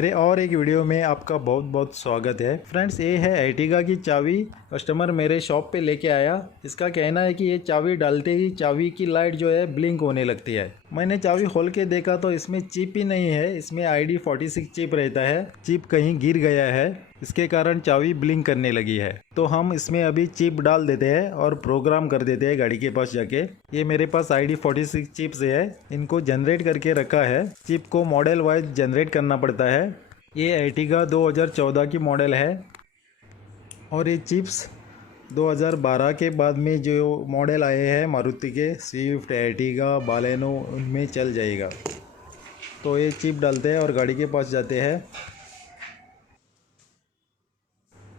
मेरे और एक वीडियो में आपका बहुत बहुत स्वागत है। फ्रेंड्स, ये है अर्टिगा की चाबी। कस्टमर मेरे शॉप पे लेके आया। इसका कहना है कि ये चाबी डालते ही चाबी की लाइट जो है ब्लिंक होने लगती है। मैंने चाबी खोल के देखा तो इसमें चिप ही नहीं है। इसमें ID46 चिप रहता है। चिप कहीं गिर गया है, इसके कारण चाबी ब्लिंक करने लगी है। तो हम इसमें अभी चिप डाल देते हैं और प्रोग्राम कर देते हैं गाड़ी के पास जाके। ये मेरे पास ID46 चिप्स है, इनको जनरेट करके रखा है। चिप को मॉडल वाइज जनरेट करना पड़ता है। ये अर्टिगा 2014 की मॉडल है और ये चिप्स 2012 के बाद में जो मॉडल आए हैं मारुति के, स्विफ्ट, अर्टिगा, बालेनो, उनमें चल जाएगा। तो ये चिप डालते हैं और गाड़ी के पास जाते हैं।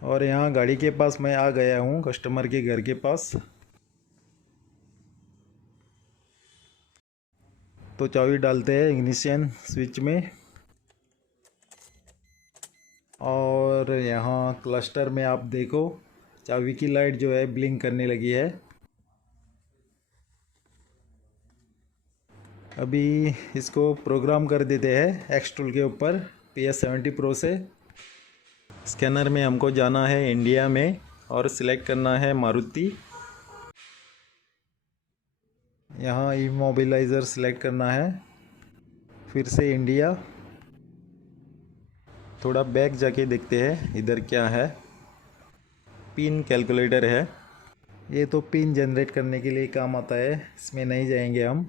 और यहाँ गाड़ी के पास मैं आ गया हूँ, कस्टमर के घर के पास। तो चाबी डालते हैं इग्निशन स्विच में और यहाँ क्लस्टर में आप देखो चाबी की लाइट जो है ब्लिंक करने लगी है। अभी इसको प्रोग्राम कर देते हैं एक्स टूल के ऊपर PS70 Pro से। स्कैनर में हमको जाना है इंडिया में और सिलेक्ट करना है मारुति। यहाँ इमोबिलाइज़र सिलेक्ट करना है, फिर से इंडिया। थोड़ा बैक जाके देखते हैं इधर क्या है। पिन कैलकुलेटर है, ये तो पिन जनरेट करने के लिए काम आता है, इसमें नहीं जाएंगे हम।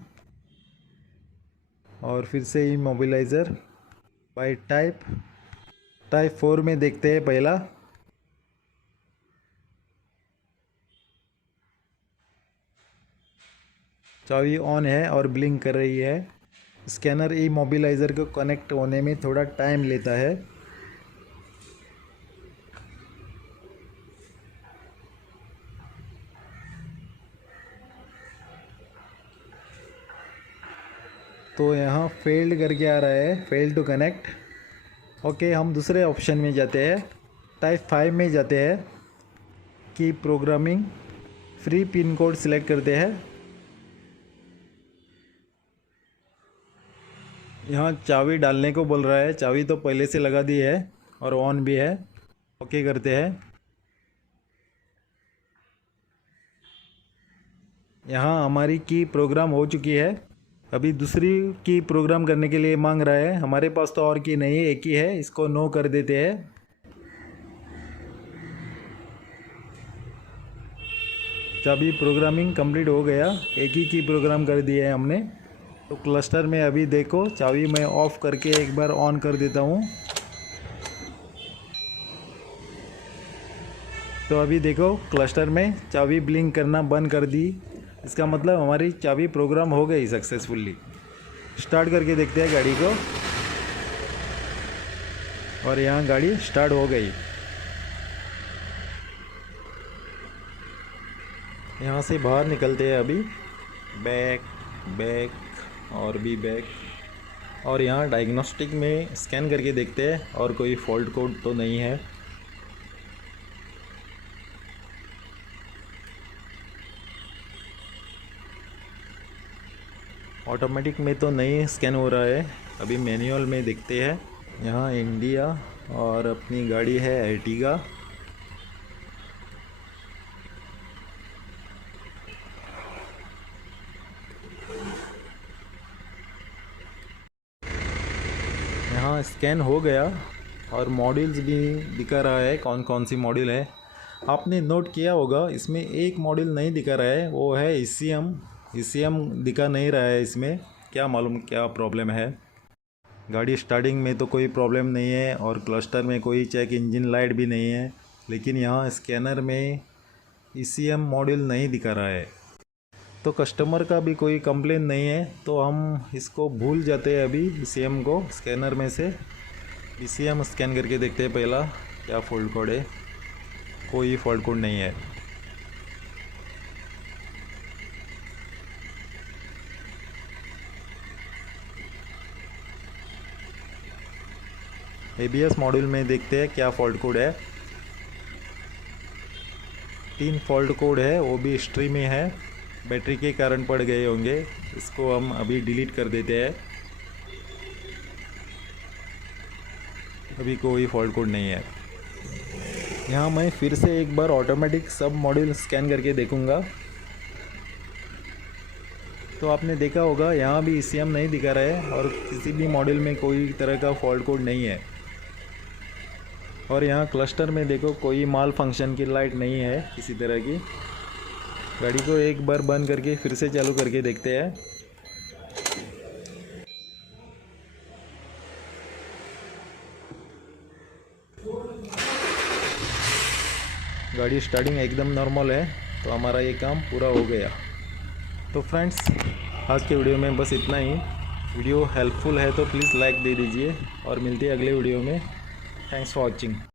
और फिर से इमोबिलाइज़र बाय टाइप 4 में देखते हैं पहला। चाबी ऑन है और ब्लिंक कर रही है। स्कैनर इमोबिलाइज़र को कनेक्ट होने में थोड़ा टाइम लेता है। तो यहाँ फेल्ड करके आ रहा है, फेल टू कनेक्ट। ओके, हम दूसरे ऑप्शन में जाते हैं, टाइप 5 में जाते हैं। की programming free pin code select करते हैं। यहाँ चाबी डालने को बोल रहा है, चाबी तो पहले से लगा दी है और ऑन भी है। ओके करते हैं। यहाँ हमारी की प्रोग्राम हो चुकी है। अभी दूसरी की प्रोग्राम करने के लिए मांग रहा है। हमारे पास तो और की नहीं है, एक ही है, इसको नो कर देते हैं। चाबी प्रोग्रामिंग कंप्लीट हो गया, एक ही की प्रोग्राम कर दिया है हमने। तो क्लस्टर में अभी देखो चाबी मैं ऑफ़ करके एक बार ऑन कर देता हूँ। तो अभी देखो क्लस्टर में चाबी ब्लिंक करना बंद कर दी। इसका मतलब हमारी चाबी प्रोग्राम हो गई सक्सेसफुली। स्टार्ट करके देखते हैं गाड़ी को और यहाँ गाड़ी स्टार्ट हो गई। यहाँ से बाहर निकलते हैं अभी, बैक और भी बैक। और यहाँ डायग्नोस्टिक में स्कैन करके देखते हैं और कोई फॉल्ट कोड तो नहीं है। ऑटोमेटिक में तो नहीं स्कैन हो रहा है, अभी मैनुअल में देखते हैं। यहाँ इंडिया और अपनी गाड़ी है अर्टिगा। यहाँ स्कैन हो गया और मॉडल्स भी दिखा रहा है, कौन कौन सी मॉडल है। आपने नोट किया होगा इसमें एक मॉडल नहीं दिखा रहा है, वो है ECM दिखा नहीं रहा है इसमें। क्या मालूम क्या प्रॉब्लम है। गाड़ी स्टार्टिंग में तो कोई प्रॉब्लम नहीं है और क्लस्टर में कोई चेक इंजन लाइट भी नहीं है, लेकिन यहाँ स्कैनर में ECM मॉडल नहीं दिखा रहा है। तो कस्टमर का भी कोई कंप्लेन नहीं है, तो हम इसको भूल जाते हैं अभी ECM को स्कैनर में से। ECM स्कैन करके देखते हैं पहला क्या फॉल्ट कोड है। कोई फॉल्ट कोड नहीं है। ABS मॉड्यूल में देखते हैं क्या फॉल्ट कोड है। 3 फॉल्ट कोड है, वो भी हिस्ट्री में है, बैटरी के कारण पड़ गए होंगे। इसको हम अभी डिलीट कर देते हैं। अभी कोई फॉल्ट कोड नहीं है। यहाँ मैं फिर से एक बार ऑटोमेटिक सब मॉड्यूल स्कैन करके देखूँगा। तो आपने देखा होगा यहाँ भी ECM नहीं दिखा रहा है और किसी भी मॉड्यूल में कोई तरह का फॉल्ट कोड नहीं है। और यहाँ क्लस्टर में देखो कोई माल फंक्शन की लाइट नहीं है किसी तरह की। गाड़ी को एक बार बंद करके फिर से चालू करके देखते हैं। गाड़ी स्टार्टिंग एकदम नॉर्मल है, तो हमारा ये काम पूरा हो गया। तो फ्रेंड्स, आज के वीडियो में बस इतना ही। वीडियो हेल्पफुल है तो प्लीज़ लाइक दे दीजिए और मिलते हैं अगले वीडियो में। Thanks for watching.